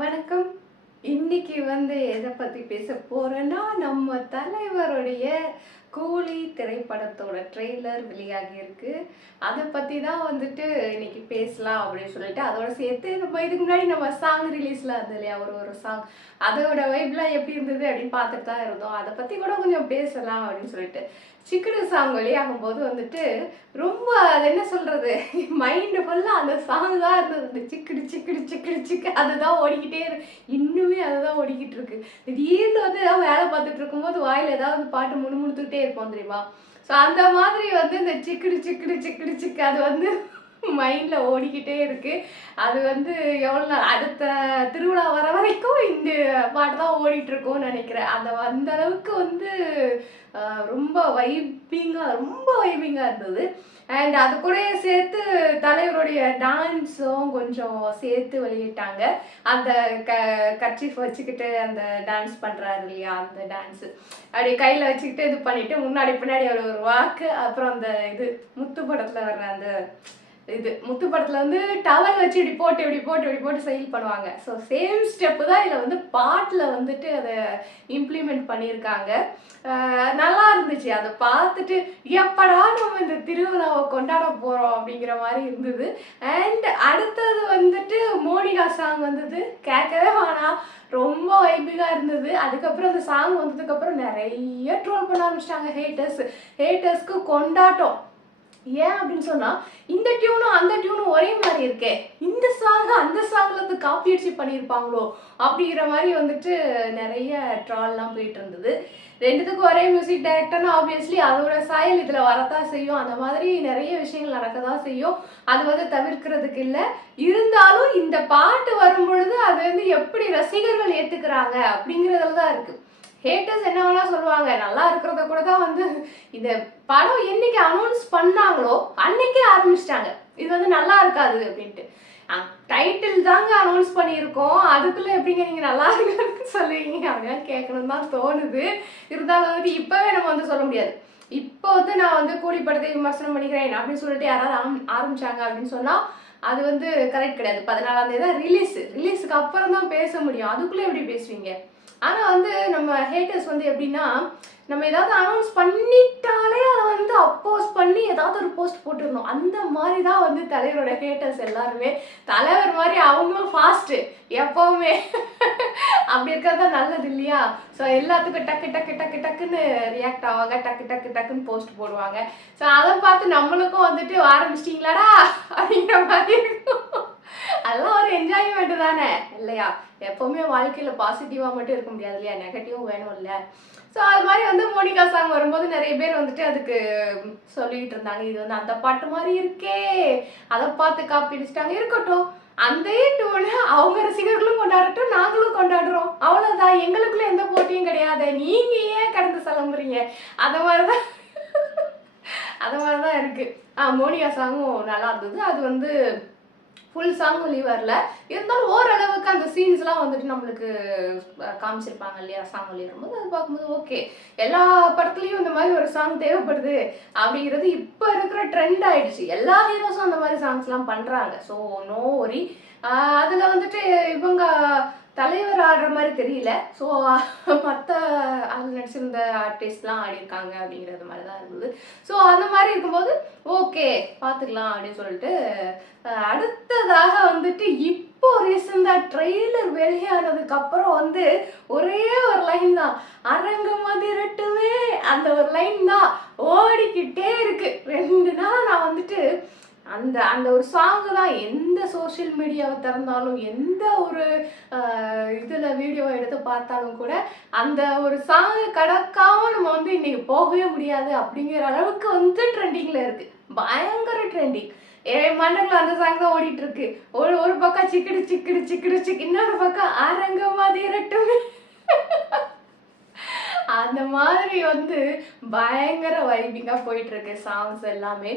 வணக்கம். இன்னைக்கு எத பத்தி பேச போறேன்னா, நம்ம தலைவருடைய கூலி திரைப்படத்தோட ட்ரெய்லர் வெளியாகியிருக்கு. அத பத்தி தான் இன்னைக்கு பேசலாம் அப்படின்னு சொல்லிட்டு, அதோட சேர்த்து நம்ம இதுக்கு முன்னாடி நம்ம சாங் ரிலீஸ்லாம் இருந்தது இல்லையா? ஒரு சாங். அதோட வைப்லாம் எப்படி இருந்தது அப்படின்னு பார்த்துட்டு தான் இருந்தோம். அத பத்தி கூட கொஞ்சம் பேசலாம் அப்படின்னு சொல்லிட்டு. சிக்குடு சாங் வெளியாகும்போது ரொம்ப அது என்ன சொல்றது? மைண்ட் ஃபுல்லா அந்த சாங் தான் இருந்தது. இந்த சிக்குடு சிக்குடு சிக்குடு சிக்கு அதுதான் ஓடிக்கிட்டே இன்னுமே அதுதான் ஓடிக்கிட்டு இருக்கு. திடீர்னு ஏதாவது வேலை பார்த்துட்டு இருக்கும்போது வாயில ஏதாவது பாட்டு முணுமுணுத்துக்கிட்டே இருப்போம் தெரியுமா? ஸோ அந்த மாதிரி இந்த சிக்குடு சிக்குடு சிக்குடு சிக்கு அது மைண்ட்ல ஓடிக்கிட்டே இருக்கு. அது எவ்வளோ நாள் அடுத்த திருவிழா வர வரைக்கும் இந்த பாட்டு தான் ஓடிட்டு இருக்கும்னு நினைக்கிறேன். அந்த அளவுக்கு ரொம்ப வைபிங்கா இருந்தது. அண்ட் அது கூடயே சேர்த்து தலைவருடைய டான்ஸும் கொஞ்சம் சேர்த்து வெளியிட்டாங்க. அந்த கர்ச்சீஃப் வச்சுக்கிட்டு அந்த டான்ஸ் பண்றாரு இல்லையா? அந்த டான்ஸ் அப்படி கையில வச்சுக்கிட்டு இது பண்ணிட்டு முன்னாடி பின்னாடி ஒரு வாக்கு, அப்புறம் அந்த முத்து படத்துல வர்ற அந்த முத்து படத்துல டவல் வச்சு இப்படி போட்டு செயல் பண்ணுவாங்க. ஸோ சேம் ஸ்டெப்பு தான் இதுல பாட்டுல அதை இம்ப்ளிமெண்ட் பண்ணியிருக்காங்க. நல்லா இருந்துச்சு. அதை பார்த்துட்டு எப்படா நம்ம இந்த திருவிழாவை கொண்டாட போறோம் அப்படிங்கிற மாதிரி இருந்தது. அண்ட் அடுத்தது மோனிகா சாங் கேட்கவே வேணாம். ரொம்ப வைபிங்கா இருந்தது. அதுக்கப்புறம் அந்த சாங் வந்ததுக்கு அப்புறம் நிறைய ட்ரோல் பண்ண ஆரம்பிச்சிட்டாங்க ஹேட்டர்ஸ்க்கு கொண்டாட்டம். ஏன் அப்படின்னு சொன்னா, இந்த டியூனும் அந்த டியூனும் ஒரே மாதிரி இருக்கே, இந்த சாங் அந்த சாங்ல காப்பி அடிச்சு பண்ணியிருப்பாங்களோ அப்படிங்கிற மாதிரி நிறைய ட்ரால்லாம் போயிட்டு இருந்தது. ரெண்டுத்துக்கும் ஒரே மியூசிக் டைரக்டர்னா ஆப்வியஸ்லி அதோட சாயல் இதுல வரத்தான் செய்யும். அந்த மாதிரி நிறைய விஷயங்கள் நடக்கதான் செய்யும். அது தவிர்க்கிறதுக்கு இல்லை. இருந்தாலும் இந்த பாட்டு வரும் பொழுது அது எப்படி ரசிகர்கள் ஏத்துக்கிறாங்க அப்படிங்கிறதுல தான் இருக்கு. ஹேட்டர்ஸ் என்ன வேணா சொல்லுவாங்க. நல்லா இருக்கிறத கூட தான் இந்த படம் என்னைக்கு அனௌன்ஸ் பண்ணாங்களோ அன்னைக்கே ஆரம்பிச்சிட்டாங்க இது நல்லா இருக்காது அப்படின்ட்டு. டைட்டில் தாங்க அனௌன்ஸ் பண்ணியிருக்கோம், அதுக்குள்ள எப்படிங்க நீங்க நல்லா இருக்குன்னு சொல்லுவீங்க அப்படின்னா கேட்கணும் தான் தோணுது. இருந்தாலும் இப்பவே நம்ம சொல்ல முடியாது. இப்போ நான் கூலி படத்தை விமர்சனம் பண்ணிக்கிறேன் அப்படின்னு சொல்லிட்டு யாராவது ஆரம்பிச்சாங்க அப்படின்னு சொன்னா அது கரெக்ட் கிடையாது. 14ஆம் தேதி தான் ரிலீஸுக்கு அப்புறம் தான் பேச முடியும். அதுக்குள்ளே எப்படி பேசுவீங்க? ஆனா நம்ம ஹேட்டர்ஸ் எப்படின்னா, நம்ம ஏதாவது அனௌன்ஸ் பண்ணிட்டாலே அதை அப்போஸ் பண்ணி ஏதாவது ஒரு போஸ்ட் போட்டுருந்தோம். அந்த மாதிரி தான் தலைவரோட ஹேட்டர்ஸ் எல்லாருமே. தலைவர் மாதிரி அவங்களும் ஃபாஸ்ட்டு எப்பவுமே. அப்படி இருக்கிறது தான் நல்லது இல்லையா? ஸோ எல்லாத்துக்கும் டக்கு டக்கு டக்கு டக்குன்னு ரியாக்ட் ஆவாங்க, டக்கு டக்கு டக்குன்னு போஸ்ட் போடுவாங்க. ஸோ அதை பார்த்து நம்மளுக்கும் ஆரம்பிச்சிட்டிங்களாடா அப்படிங்கிற மாதிரி இருக்கும். அதெல்லாம் ஒரு என்ஜாய்மெண்ட் தானே இல்லையா? எப்பவுமே வாழ்க்கையில பாசிட்டிவா மட்டும் இருக்க முடியாது இல்லையா? நெகட்டிவும் வேணும் இல்ல. ஸோ அது மாதிரி மோனிகா சாங் வரும்போது நிறைய பேர் அதுக்கு சொல்லிட்டு இருந்தாங்க, இது அந்த பாட்டு மாதிரி இருக்கே, அதை பார்த்து காப்பி அடிச்சிட்டாங்க. இருக்கட்டும், அந்த டூனை அவங்க ரசிகர்களும் கொண்டாடட்டும், நாங்களும் கொண்டாடுறோம். அவ்வளவுதான். எங்களுக்குள்ள எந்த போட்டியும் கிடையாது. நீங்க ஏன் கடந்து கிளம்புறீங்க? அந்த மாதிரிதான் அது மாதிரிதான் இருக்கு. மோனிகா சாங்கும் நல்லா இருந்தது. அது ஃபுல் சாங் வெளியே வரல. இருந்தாலும் ஓரளவுக்கு அந்த சீன்ஸ்லாம் நம்மளுக்கு காமிச்சிருப்பாங்க இல்லையா? சாங் வெளியே வரும்போது அது பார்க்கும்போது ஓகே, எல்லா படத்துலையும் இந்த மாதிரி ஒரு சாங் தேவைப்படுது அப்படிங்கிறது இப்போ இருக்கிற ட்ரெண்ட் ஆயிடுச்சு. எல்லா ஹீரோஸும் அந்த மாதிரி சாங்ஸ்லாம் பண்ணுறாங்க. So no worry. அதில் இவங்க தலைவர் ஆடுற மாதிரி தெரியல. ஸோ மற்ற அதில் நடிச்சிருந்த ஆர்டிஸ்ட்லாம் ஆடியிருக்காங்க அப்படிங்கிறது மாதிரி தான் இருந்தது. ஸோ அந்த மாதிரி இருக்கும்போது ஓகே பார்த்துக்கலாம் அப்படின்னு சொல்லிட்டு அடுத்ததாக இப்போ ரீசெண்டாக ட்ரெய்லர் வெளியானதுக்கு அப்புறம் ஒரே ஒரு லைன் தான், அரங்கம் அதிரட்டுமே, அந்த ஒரு லைன் தான் ஓடிக்கிட்டே இருக்கு. 2 நாள் நான் அந்த அந்த ஒரு சாங்கு தான் எந்த சோஷியல் மீடியாவை திறந்தாலும், எந்த ஒரு இதில் வீடியோ எடுத்து பார்த்தாலும் கூட அந்த ஒரு சாங்கை கடக்காம நம்ம இன்னைக்கு போகவே முடியாது அப்படிங்கிற அளவுக்கு ட்ரெண்டிங்கில் இருக்கு. பயங்கர ட்ரெண்டிங். மண்டல அந்த சாங் தான் ஓடிட்டு இருக்கு. ஒரு பக்கம் சிக்கிடு சிக்கிடு சிக்கிடு சிக்கு, இன்னொரு பக்கம் அரங்கம் அதிரட்டுமே. அந்த மாதிரி பயங்கர வைபிங்கா போயிட்டு இருக்கு சாங்ஸ் எல்லாமே.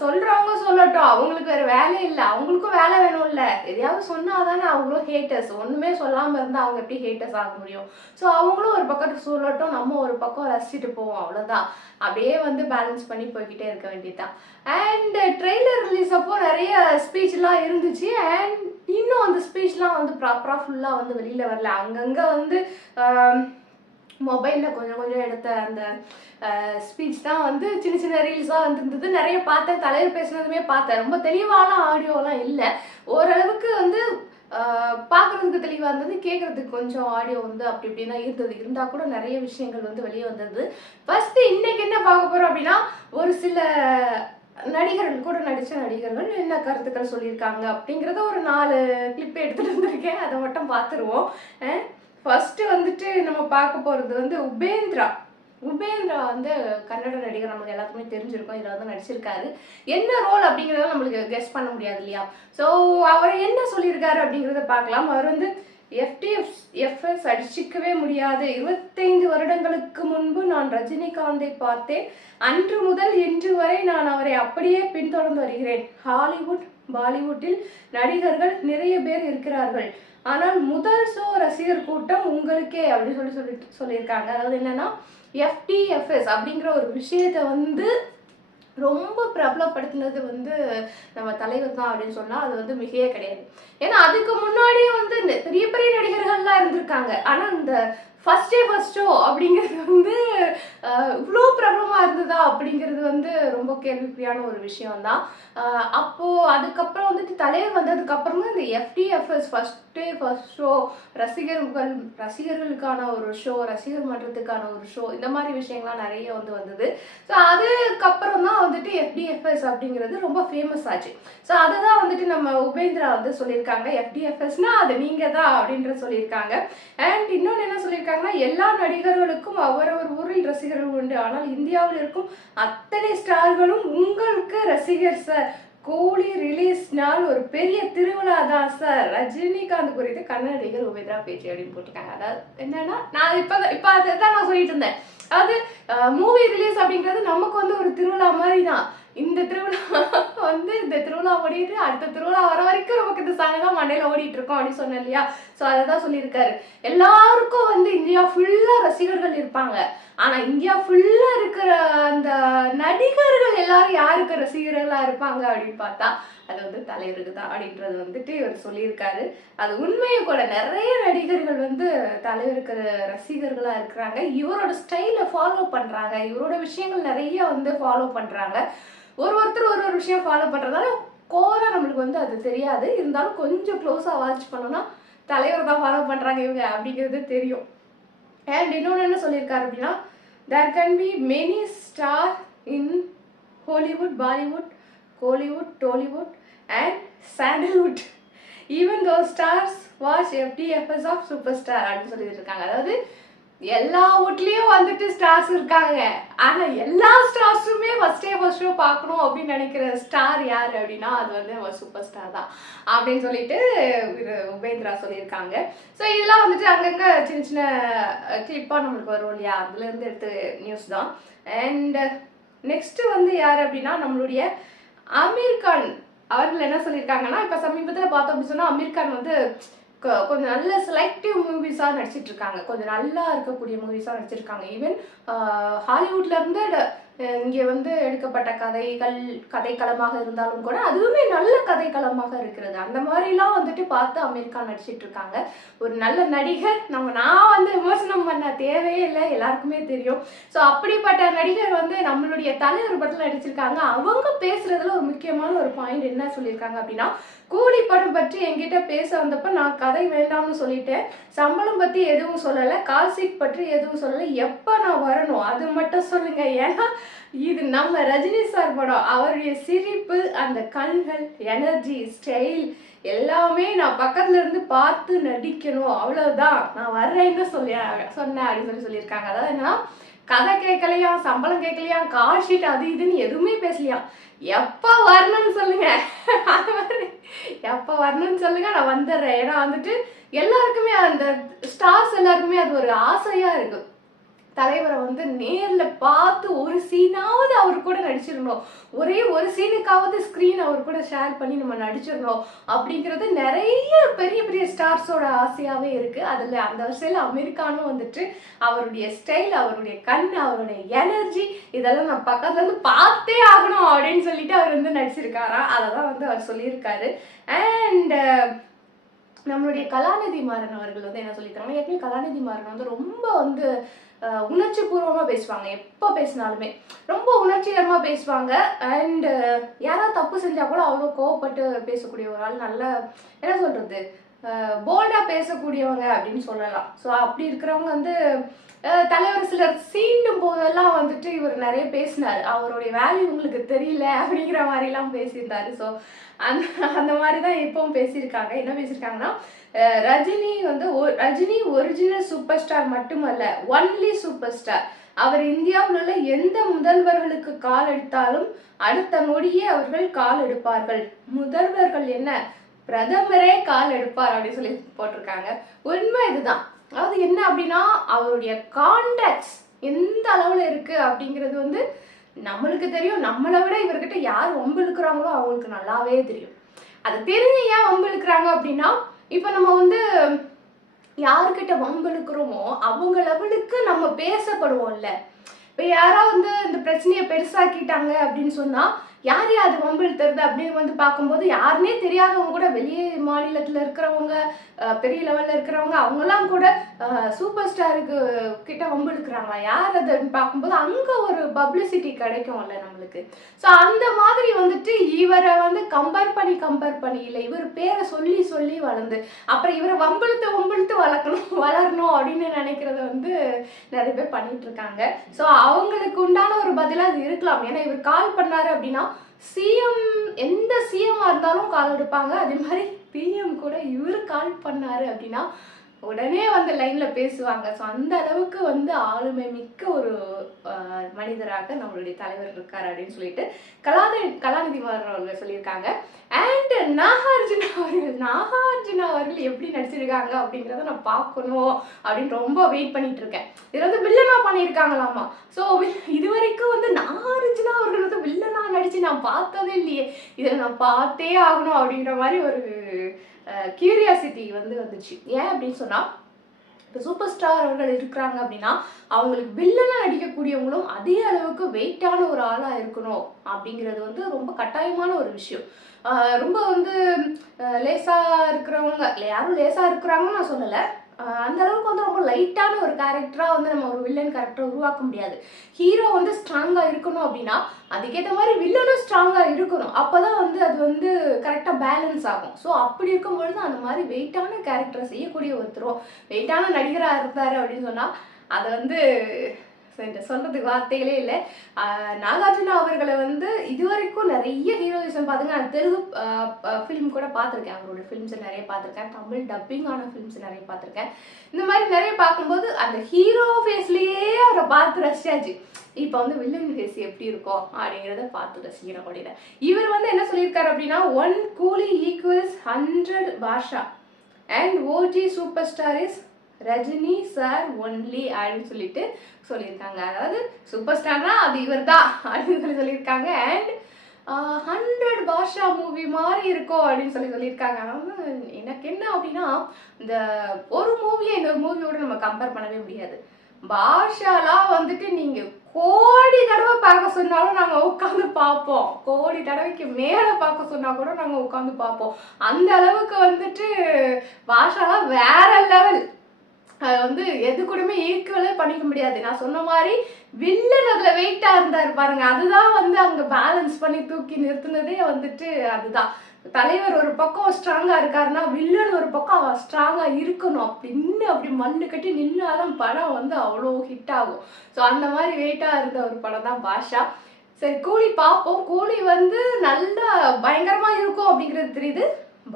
சொல்றவங்க சொல்லட்டும், அவங்களுக்கு வேற வேலை இல்லை, அவங்களுக்கும் வேலை வேணும்ல. எதையாவது சொன்னாதானே அவங்களும் ஹேட்டர்ஸ். ஒண்ணுமே சொல்லாம இருந்தா அவங்க எப்படி ஹேட்டர்ஸ் ஆக முடியும்? ஸோ அவங்களும் ஒரு பக்கத்து சொல்லட்டும், நம்ம ஒரு பக்கம் ரசிச்சுட்டு போவோம், அவ்வளவுதான். அப்படியே பேலன்ஸ் பண்ணி போய்கிட்டே இருக்க வேண்டியதுதான். அண்ட் ட்ரெய்லர் ரிலீஸ் அப்போ நிறைய ஸ்பீச்லாம் இருந்துச்சு. அண்ட் இன்னும் அந்த ஸ்பீச்லாம் வந்து ப்ராப்பராக ஃபுல்லாக வந்து வெளியில் வரல. அங்கங்கே வந்து மொபைலில் கொஞ்சம் கொஞ்சம் எடுத்த அந்த ஸ்பீச் தான் வந்து சின்ன சின்ன ரீல்ஸாக வந்துருந்தது. நிறைய பார்த்தேன், தலைவர் பேசுனதுமே பார்த்தேன். ரொம்ப தெளிவான ஆடியோலாம் இல்லை, ஓரளவுக்கு வந்து பார்க்குறதுக்கு தெளிவாக இருந்தது, கேட்குறதுக்கு கொஞ்சம் ஆடியோ வந்து அப்படி இப்படி தான் இருந்தது. இருந்தால் கூட நிறைய விஷயங்கள் வந்து வெளியே வந்தது. ஃபஸ்ட்டு இன்னைக்கு என்ன பார்க்க போகிறோம் அப்படின்னா, ஒரு சில நடிகர்கள் கூட நடித்த நடிகர்கள் என்ன கருத்துக்கள் சொல்லியிருக்காங்க அப்படிங்கிறத ஒரு 4 கிளிப் எடுத்துகிட்டு வந்திருக்கேன். அதை மட்டும் பார்த்துருவோம். ஃபஸ்ட்டு வந்துட்டு நம்ம பார்க்க போகிறது வந்து உபேந்திரா. உபேந்திரா வந்து கன்னட நடிகர், நமக்கு எல்லாத்துக்குமே தெரிஞ்சிருக்கும். இதில் வந்து நடிச்சிருக்காரு. என்ன ரோல் அப்படிங்கிறத நம்மளுக்கு கெஸ் பண்ண முடியாது இல்லையா? ஸோ அவர் என்ன சொல்லியிருக்காரு அப்படிங்கிறத பார்க்கலாம். அவர் வந்து FTFS அடிச்சிக்கவே முடியாது. 25 வருடங்களுக்கு முன்பு நான் ரஜினிகாந்தை பார்த்தேன். அன்று முதல் இன்று வரை நான் அவரை அப்படியே பின்தொடர்ந்து வருகிறேன். ஹாலிவுட் பாலிவுட்டில் நடிகர்கள் நிறைய பேர் இருக்கிறார்கள், ஆனால் முதல் ஷோ ரசிகர் கூட்டம் உங்களுக்கே அப்படின்னு சொல்லியிருக்காங்க. அதாவது என்னன்னா, FTFS அப்படிங்கிற ஒரு விஷயத்தை வந்து ரொம்ப பிரபலப்படுத்தினது வந்து நம்ம தலைவர் தான் அப்படின்னு சொன்னால் அது வந்து மிகையே கிடையாது. ஏன்னா அதுக்கு முன்னாடியே வந்து பெரிய பெரிய நடிகர்கள்லாம் இருந்திருக்காங்க. ஆனால் இந்த ஃபர்ஸ்ட் ஷோ அப்படிங்கிறது வந்து இவ்வளோ பிரபலமாக இருந்ததா அப்படிங்கிறது வந்து ரொம்ப கேள்விக்குறியான ஒரு விஷயம்தான். அப்போது அதுக்கப்புறம் வந்துட்டு தலைவர் வந்ததுக்கப்புறம் தான் இந்த FTFS ஃபர்ஸ்ட் ஷோ, ரசிகர்களுக்கான ஒரு ஷோ, ரசிகர் மன்றத்துக்கான ஒரு ஷோ, இந்த மாதிரி விஷயங்கள்லாம் நிறைய வந்து வந்தது. ஸோ அதுக்கப்புறம் தான் வந்துட்டு FTFS அப்படிங்கிறது ரொம்ப ஃபேமஸ் ஆச்சு. ஸோ அதை தான் வந்துட்டு நம்ம உபேந்திரா வந்து சொல்லியிருக்காங்க. FTFSனா அது நீங்கள் தான் அப்படின்ற சொல்லியிருக்காங்க. அண்ட் இன்னொன்று என்ன சொல்லியிருக்காங்கன்னா, எல்லா நடிகர்களுக்கும் அவரவர் ஊரில் ரசிகர்கள் உண்டு, ஆனால் இந்தியாவில் இருக்கும் அத்தனை ஸ்டார்களும் உங்களுக்கு ரசிகர் சார். கோலி ரிலீஸ் நாள் ஒரு பெரிய திருவிழா தான் சார். ரஜினிகாந்த் குறித்து கன்னட நடிகர் உபேந்திரா பேச்சு அப்படின்னு போட்டிருக்காங்க. அதாவது என்னன்னா, நான் இப்போ அதை தான் நான் சொல்லிட்டு இருந்தேன். அதாவது மூவி ரிலீஸ் அப்படிங்கிறது நமக்கு வந்து ஒரு திருவிழா மாதிரி தான். இந்த திருவிழா வந்து இந்த திருவிழா ஓடிட்டு அடுத்த திருவிழா வர வரைக்கும் நமக்கு இந்த சாங் தான் மண்டையில் ஓடிட்டு இருக்கோம் அப்படின்னு சொன்னேன் இல்லையா? ஸோ அதை தான் சொல்லியிருக்காரு. எல்லாருக்கும் வந்து இந்தியா ஃபுல்லாக ரசிகர்கள் இருப்பாங்க, ஆனால் இந்தியா ஃபுல்லாக இருக்கிற அந்த நடிகர்கள் எல்லாரும் யாருக்கு ரசிகர்களாக இருப்பாங்க அப்படின்னு பார்த்தா அது வந்து தலைவருக்கு தான் அப்படின்றது வந்துட்டு இவர் சொல்லியிருக்காரு. அது உண்மையும் கூட. நிறைய நடிகர்கள் வந்து தலைவருக்கு ரசிகர்களாக இருக்கிறாங்க. இவரோட ஸ்டைலை ஃபாலோ பண்ணுறாங்க, இவரோட விஷயங்கள் நிறைய வந்து ஃபாலோ பண்ணுறாங்க. ஒருத்தர் ஒரு விஷயம் ஃபாலோ பண்ணுறதால கோராக நம்மளுக்கு வந்து அது தெரியாது. இருந்தாலும் கொஞ்சம் க்ளோஸாக வாட்ச் பண்ணோன்னா தலைவர் தான் ஃபாலோ பண்ணுறாங்க இவங்க அப்படிங்கிறது தெரியும். அண்ட் இன்னொன்று என்ன சொல்லியிருக்காரு அப்படின்னா, there can be many stars in Hollywood, Bollywood, Kollywood, Tollywood and Sandalwood. Even those stars watch FTFS of Superstar அப்படின்னு சொல்லிட்டு இருக்காங்க. அதாவது எல்லா வீட்லேயும் வந்துட்டு ஸ்டார்ஸ் இருக்காங்க, ஆனால் எல்லா ஸ்டார்ஸுமே ஃபர்ஸ்ட் ஷோ பார்க்கணும் அப்படின்னு நினைக்கிற ஸ்டார் யார் அப்படின்னா அது வந்து நம்ம சூப்பர் ஸ்டார் தான் அப்படின்னு சொல்லிட்டு உபேந்திரா சொல்லியிருக்காங்க. ஸோ இதெல்லாம் வந்துட்டு அங்கங்கே சின்ன சின்ன கிளிப்பாக நம்மளுக்கு வரும் இல்லையா, அதுலேருந்து எடுத்து நியூஸ் தான். அண்ட் நெக்ஸ்ட்டு வந்து யார் அப்படின்னா, நம்மளுடைய அமீர் கான் அவர்கள் என்ன சொல்லியிருக்காங்கன்னா, இப்போ சமீபத்தில் பார்த்தோம் அப்படின்னு சொன்னால் அமீர் கான் வந்து கொஞ்சம் நல்ல செலக்டிவ் மூவிஸாக நடிச்சிட்டு இருக்காங்க, கொஞ்சம் நல்லா இருக்கக்கூடிய மூவிஸாக நடிச்சிருக்காங்க. ஈவன் ஹாலிவுட்லேருந்து இங்கே வந்து எடுக்கப்பட்ட கதைக்களமாக இருந்தாலும் கூட அதுவுமே நல்ல கதைக்களமாக இருக்கிறது. அந்த மாதிரிலாம் வந்துட்டு பார்த்து அமீர் கான் நடிச்சிட்டு இருக்காங்க. ஒரு நல்ல நடிகர். நான் வந்து விமர்சனம் பண்ண தேவையே இல்லை, எல்லாருக்குமே தெரியும். ஸோ அப்படிப்பட்ட நடிகர் வந்து நம்மளுடைய தலைவர் படத்தில் நடிச்சிருக்காங்க. அவங்க பேசுறதுல ஒரு முக்கியமான ஒரு பாயிண்ட் என்ன சொல்லியிருக்காங்க அப்படின்னா, கூலி படம் பற்றி என்கிட்ட பேச வந்தப்ப நான் கதை வேண்டாம்னு சொல்லிட்டேன், சம்பளம் பற்றி எதுவும் சொல்லலை, கால் சீட் பற்றி எதுவும் சொல்லலை, எப்போ நான் வரணும் அது மட்டும் சொல்லுங்க. ஏன்னா இது நம்ம ரஜினி சார் படம். அவருடைய சிரிப்பு, அந்த கண்கள், எனர்ஜி, ஸ்டைல் எல்லாமே நான் பக்கத்துல இருந்து பார்த்து நடிக்கணும், அவ்வளவுதான், நான் வர்றேன்னு சொன்னேன் அப்படின்னு சொல்லியிருக்காங்க. அதாவது என்னன்னா, கதை கேட்கலையா, சம்பளம் கேட்கலையா, கால் ஷீட் அது இதுன்னு எதுவுமே பேசலையா, எப்போ வரணும்னு சொல்லுங்க, அது மாதிரி எப்போ வரணும்னு சொல்லுங்க, நான் வந்துடுறேன். ஏன்னா வந்துட்டு எல்லாருக்குமே அந்த ஸ்டார்ஸ் எல்லாருக்குமே அது ஒரு ஆசையா இருக்கு, தலைவரை வந்து நேரில் பார்த்து ஒரு சீனாவது அவர் கூட நடிச்சிடணும், ஒரே ஒரு சீனுக்காவது ஸ்க்ரீன் அவர் கூட ஷேர் பண்ணி நம்ம நடிச்சிடணும் அப்படிங்கிறது நிறைய பெரிய பெரிய ஸ்டார்ஸோட ஆசையாகவே இருக்குது. அதில் அந்த வரிசையில் அமீர் கானும் வந்துட்டு அவருடைய ஸ்டைல், அவருடைய கண், அவருடைய எனர்ஜி இதெல்லாம் நான் பக்கத்துலேருந்து பார்த்தே ஆகணும் அப்படின்னு சொல்லிட்டு அவர் வந்து நடிச்சிருக்காராம். அதை தான் வந்து அவர் சொல்லியிருக்காரு. அண்ட் நம்மளுடைய கலாநிதி மாறன் அவர்கள் வந்து என்ன சொல்லியிருக்காங்கன்னா, ஏற்கனவே கலாநிதி மாறன் வந்து ரொம்ப வந்து உணர்ச்சி பூர்வமா பேசுவாங்க. எப்போ பேசினாலுமே ரொம்ப உணர்ச்சிகரமா பேசுவாங்க. அண்ட் யாராவது தப்பு செஞ்சா கூட அவ்வளோ கோவப்பட்டு பேசக்கூடிய ஒரு ஆள். நல்ல என்ன சொல்றது, போல்டா பேசக்கூடியவங்க அப்படின்னு சொல்லலாம். ஸோ அப்படி இருக்கிறவங்க வந்து தலைவர் சிலர் சீண்டும் போதெல்லாம் வந்துட்டு இவர் நிறைய பேசினார். அவருடைய வேல்யூ உங்களுக்கு தெரியல அப்படிங்கிற மாதிரிலாம் பேசியிருந்தாரு. ஸோ அந்த அந்த மாதிரி தான் இப்பவும் பேசியிருக்காங்க. என்ன பேசியிருக்காங்கன்னா, ரஜினி வந்து ரஜினி ஒரிஜினல் சூப்பர் ஸ்டார் மட்டுமல்ல, ஒன்லி சூப்பர் ஸ்டார். அவர் இந்தியாவில் உள்ள எந்த முதல்வர்களுக்கு கால் எடுத்தாலும் அடுத்த நொடியே அவர்கள் கால் எடுப்பார்கள். முதல்வர்கள் என்ன, பிரதமரே கால் எடுப்பார் அப்படின்னு சொல்லி போட்டிருக்காங்க. உண்மை இதுதான். அதாவது என்ன அப்படின்னா, அவருடைய கான்டாக்ட்ஸ் எந்த அளவுல இருக்கு அப்படிங்கிறது வந்து நம்மளுக்கு தெரியும். நம்மளை விட இவர்கிட்ட யார் வம்பு இழுக்கிறாங்களோ அவங்களுக்கு நல்லாவே தெரியும். அது தெரிஞ்சு ஏன் வம்பு இழுக்கிறாங்க அப்படின்னா, இப்போ நம்ம வந்து யாருக்கிட்ட வம்பு இழுக்கிறோமோ அவங்க லெவலுக்கு நம்ம பேசப்படுவோம்ல. இப்போ யாராவது வந்து இந்த பிரச்சனையை பெருசாக்கிட்டாங்க அப்படின்னு சொன்னா, யார் அது வம்பு இழுத்துறது அப்படின்னு வந்து பார்க்கும்போது, யாருன்னே தெரியாதவங்க கூட, வெளியே மாநிலத்தில் இருக்கிறவங்க, பெரிய லெவலில் இருக்கிறவங்க, அவங்கெல்லாம் கூட சூப்பர் ஸ்டாருக்கு கிட்ட வம்பு இழுக்கிறாங்களா, யார் அதுன்னு பார்க்கும்போது அங்கே ஒரு பப்ளிசிட்டி கிடைக்கும்ல நம்மளுக்கு. ஸோ அந்த மாதிரி வந்துட்டு இவரை வந்து கம்பேர் பண்ணி இல்லை, இவர் பேரை சொல்லி சொல்லி வளர்ந்து அப்புறம் இவரை வம்பிழுத்து வளரணும் அப்படின்னு நினைக்கிறத வந்து நிறைய பேர் பண்ணிட்டு இருக்காங்க. ஸோ அவங்களுக்கு உண்டான ஒரு பதிலாக அது இருக்கலாம். ஏன்னா இவர் கால் பண்ணாரு அப்படின்னா, சிஎம் எந்த சிஎம்மா இருந்தாலும் கால் எடுப்பாங்க. அதே மாதிரி பிஎம் கூட இவர் கால் பண்ணாரு அப்படின்னா உடனே வந்து லைன்ல பேசுவாங்க. ஸோ அந்த அளவுக்கு வந்து ஆளுமை மிக்க ஒரு மனிதராக நம்மளுடைய தலைவர் இருக்காரு அப்படின்னு சொல்லிட்டு கலாநிதி மாறன் அவர்கள் சொல்லியிருக்காங்க. அண்ட் நாகார்ஜுனா அவர்கள் எப்படி நடிச்சிருக்காங்க அப்படிங்கிறத நான் பார்க்கணும் அப்படின்னு ரொம்ப வெயிட் பண்ணிட்டு இருக்கேன். இது வந்து வில்லனா பண்ணியிருக்காங்களாமா. ஸோ இது வரைக்கும் வந்து நாகார்ஜுனா அவர்கள் வந்து வில்லனா நடிச்சு நான் பார்த்ததே இல்லையே, இதில் நான் பார்த்தே ஆகணும் அப்படிங்கிற மாதிரி ஒரு கியூரியாசிட்டி வந்துச்சு. ஏன் அப்படின்னு சொன்னால், இப்போ சூப்பர் ஸ்டார் அவர்கள் இருக்கிறாங்க அப்படின்னா அவங்களுக்கு வில்லனாக நடிக்கக்கூடியவங்களும் அதே அளவுக்கு வெயிட்டான ஒரு ஆளாக இருக்கணும் அப்படிங்கிறது வந்து ரொம்ப கட்டாயமான ஒரு விஷயம். ரொம்ப வந்து லேசாக இருக்கிறவங்க, யாரும் லேசாக இருக்கிறாங்கன்னு நான் சொல்லலை, அந்த அளவுக்கு வந்து ரொம்ப லைட்டான ஒரு கேரக்டராக வந்து நம்ம ஒரு வில்லன் கேரக்டரை உருவாக்க முடியாது. ஹீரோ வந்து ஸ்ட்ராங்காக இருக்கணும் அப்படின்னா அதுக்கேற்ற மாதிரி வில்லனும் ஸ்ட்ராங்காக இருக்கணும். அப்போ தான் வந்து அது வந்து கரெக்டாக பேலன்ஸ் ஆகும். ஸோ அப்படி இருக்கும்பொழுது அந்த மாதிரி வெயிட்டான கேரக்டரை செய்யக்கூடிய ஒருத்தரும் வெயிட்டான நடிகராக இருந்தார் அப்படின்னு சொன்னால் அதை வந்து சொல்றதுக்கு வார்த்தைகளே இல்லை. நாகார்ஜுனா அவர்களை வந்து இதுவரைக்கும் நிறைய ஹீரோயிசம் பார்த்துங்க. நான் தெலுங்கு ஃபிலிம் கூட பார்த்துருக்கேன், அவரோட ஃபிலிம்ஸ் நிறைய பார்த்துருக்கேன், தமிழ் டப்பிங்கான ஃபிலிம்ஸ் நிறைய பார்த்துருக்கேன். இந்த மாதிரி நிறைய பார்க்கும்போது அந்த ஹீரோ ஃபேஸ்லேயே அவரை பார்த்து ரசிச்சாச்சு. இப்போ வந்து வில்லன் ஃபேஸ் எப்படி இருக்கும் அப்படிங்கிறத பார்த்து ரசிக்கிறோம் அப்படின்னு. இவர் வந்து என்ன சொல்லியிருக்காரு அப்படின்னா, 1 Coolie equals 100 Baasha and OG super star is Rajini sir only அப்படின்னு சொல்லிட்டு சொல்லியிருக்காங்க. அதாவது சூப்பர் ஸ்டார்னா அது இவர் தான் அப்படின்னு சொல்லியிருக்காங்க. அண்ட் 100 பாஷா மூவி மாதிரி இருக்கும் அப்படின்னு சொல்லியிருக்காங்க. அதாவது எனக்கு என்ன அப்படின்னா, இந்த ஒரு மூவியை இன்னொரு மூவியோட நம்ம கம்பேர் பண்ணவே முடியாது. பாஷாலாம் வந்துட்டு நீங்க கோடி தடவை பார்க்க சொன்னாலும் நாங்கள் உட்காந்து பார்ப்போம், கோடி தடவைக்கு மேலே பார்க்க சொன்னா கூட நாங்கள் உட்காந்து பார்ப்போம். அந்த அளவுக்கு வந்துட்டு பாஷாலாம் வேற லெவல். அதை வந்து எது கூடமே ஈக்குவலே பண்ணிக்க முடியாது. நான் சொன்ன மாதிரி வில்லன் அதில் வெயிட்டா இருந்தாரு பாருங்க, அதுதான் வந்து அங்கே பேலன்ஸ் பண்ணி தூக்கி நிறுத்தினதே வந்துட்டு அதுதான். தலைவர் ஒரு பக்கம் ஸ்ட்ராங்கா இருக்காருன்னா வில்லன் ஒரு பக்கம் அவன் ஸ்ட்ராங்கா இருக்கணும். அப்படி மல்லு கட்டி நின்னாதான் படம் வந்து அவ்வளோ ஹிட் ஆகும். ஸோ அந்த மாதிரி வெயிட்டா இருந்த ஒரு படம் தான் பாஷா. சரி, கூலி பார்ப்போம். கூலி வந்து நல்லா பயங்கரமா இருக்கும் அப்படிங்கிறது தெரியுது.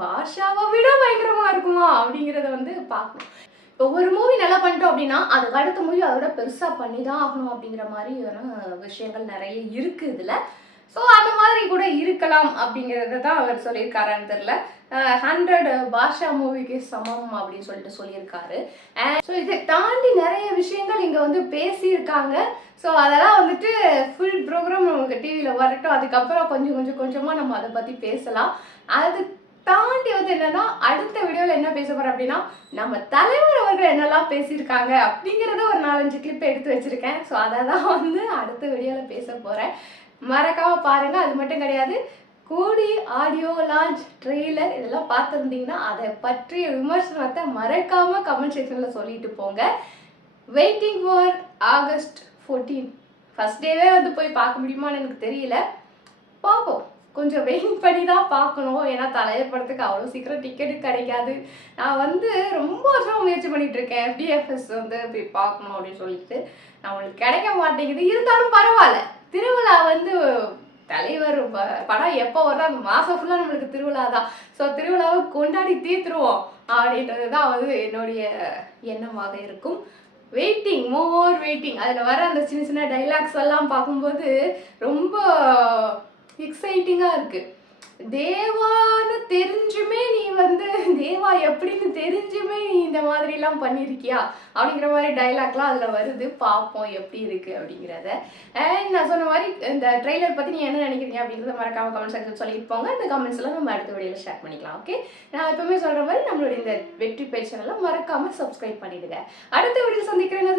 பாஷாவை விட பயங்கரமா இருக்குமா அப்படிங்கிறத வந்து பார்க்கணும். இப்போ ஒரு மூவி நல்லா பண்ணிட்டோம் அப்படின்னா அதுக்கு அடுத்த மூவி அதோட பெருசாக பண்ணி தான் ஆகணும் அப்படிங்கிற மாதிரியான விஷயங்கள் நிறைய இருக்குது இதில். ஸோ அந்த மாதிரி கூட இருக்கலாம் அப்படிங்கிறத தான் அவர் சொல்லியிருக்காரான்னு தெரில. 100 பாஷா மூவிக்கு சமம் அப்படின்னு சொல்லியிருக்காரு. அண்ட் ஸோ இதை தாண்டி நிறைய விஷயங்கள் இங்கே வந்து பேசியிருக்காங்க. ஸோ அதெல்லாம் வந்துட்டு ஃபுல் ப்ரோக்ராம் நமக்கு டிவியில் வரட்டும், அதுக்கப்புறம் கொஞ்சமாக நம்ம அதை பற்றி பேசலாம். அது தாண்டி வந்து என்னன்னா, அடுத்த வீடியோவில் என்ன பேச போறேன் அப்படின்னா, நம்ம தலைவர் அவர்கள் என்னெல்லாம் பேசியிருக்காங்க அப்படிங்கிறத ஒரு 4-5 கிளிப் எடுத்து வச்சிருக்கேன். ஸோ அதை தான் வந்து அடுத்த வீடியோவில் பேச போறேன். மறக்காம பாருங்க. அது மட்டும் கிடையாது, கூடி ஆடியோ லான்ச் ட்ரெய்லர் இதெல்லாம் பார்த்துருந்தீங்கன்னா அதை பற்றிய விமர்சனத்தை மறக்காம கமெண்ட் செக்ஷனில் சொல்லிட்டு போங்க. வெயிட்டிங் ஃபார் ஆகஸ்ட் 14 ஃபர்ஸ்ட் டேவே வந்து போய் பார்க்க முடியுமான்னு எனக்கு தெரியல, பார்ப்போம். கொஞ்சம் வெயிட் பண்ணி தான் பார்க்கணும், ஏன்னா தலைவர் படத்துக்கு அவ்வளோ சீக்கிரம் டிக்கெட்டு கிடைக்காது. நான் வந்து ரொம்ப வருஷம் முயற்சி பண்ணிட்டு இருக்கேன் FDFS வந்து போய் பார்க்கணும் அப்படின்னு சொல்லிட்டு, நம்மளுக்கு கிடைக்க மாட்டேங்குது. இருந்தாலும் பரவாயில்ல, திருவிழா வந்து தலைவர் படம் எப்போ வருதோ அந்த மாதம் ஃபுல்லாக நம்மளுக்கு திருவிழா தான். ஸோ திருவிழாவை கொண்டாடி தீர்த்துருவோம் அப்படின்றது தான் வந்து என்னுடைய எண்ணமாக இருக்கும். வெயிட்டிங், மோர் வெயிட்டிங். அதில் வர அந்த சின்ன சின்ன டைலாக்ஸ் எல்லாம் பார்க்கும்போது ரொம்ப எக்ஸைட்டிங்காக இருக்குது. தேவான்னு தெரிஞ்சுமே நீ வந்து தேவா எப்படின்னு தெரிஞ்சுமே நீ இந்த மாதிரிலாம் பண்ணியிருக்கியா அப்படிங்கிற மாதிரி டைலாக்லாம் அதில் வருது. பார்ப்போம் எப்படி இருக்குது அப்படிங்கிறத. அண்ட் நான் சொன்ன மாதிரி இந்த ட்ரெய்லர் பற்றி நீ என்ன நினைக்கிறீங்க அப்படிங்கிறத மறக்காம கமெண்ட் செக்ஷன் சொல்லிட்டு போங்க. இந்த கமெண்ட்ஸ்லாம் நம்ம அடுத்த வீடியோவில் ஷேர் பண்ணிக்கலாம். ஓகே, நான் எப்பவுமே சொல்கிற மாதிரி நம்மளுடைய இந்த வெற்றி பேர் சேனலை மறக்காமல் சப்ஸ்கிரைப் பண்ணிடுங்க. அடுத்த வீடியோவில் சந்திக்கிறேன்.